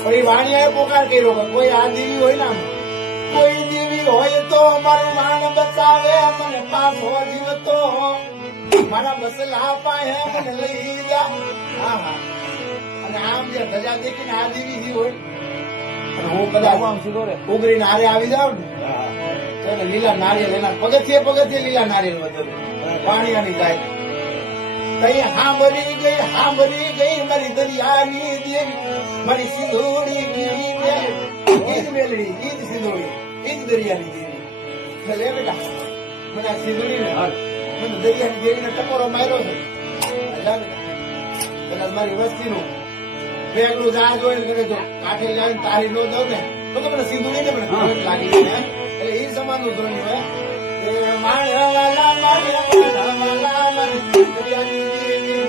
ફરી વાણિયાએ પોકાર કર્યો કે કોઈ આ દેવી હોય ને કોઈ દેવી હોય તો મારું માન બચાવે મને પાછો જીવતો મારા મસલા પાહે મને લઈ જા. હા હા અને આમ જે ધજા દેખીને આ દેવી હોય અને હું કદાચ ઉગરીને હારે આવી જાઉં ને તો લીલા નારિયેળ એના પગથિયે લીલા નારિયેળ વધુ વાણિયાની ગાય કઈ હાંભળી ગઈ મારી દરિયાની દેવી મારી સિંધોડી ઈદ મેલડી ઈદ સિંધોડી ઈદ દરિયાની દેવી. લે બેટા મને આ સિંધોડી ને મને દરિયાની દેવીને ટકોરો માર્યો છે. કદાચ મારી વસ્તીનું બેગનું જહાજ હોય ને જો કાંઠે જાય તારી નો દઉં ને તો મને સિંધોડી ને મને કરંટ લાગી છે એટલે એ સમાનનું ધોરણ હોય. મારી દરિયાની દેવી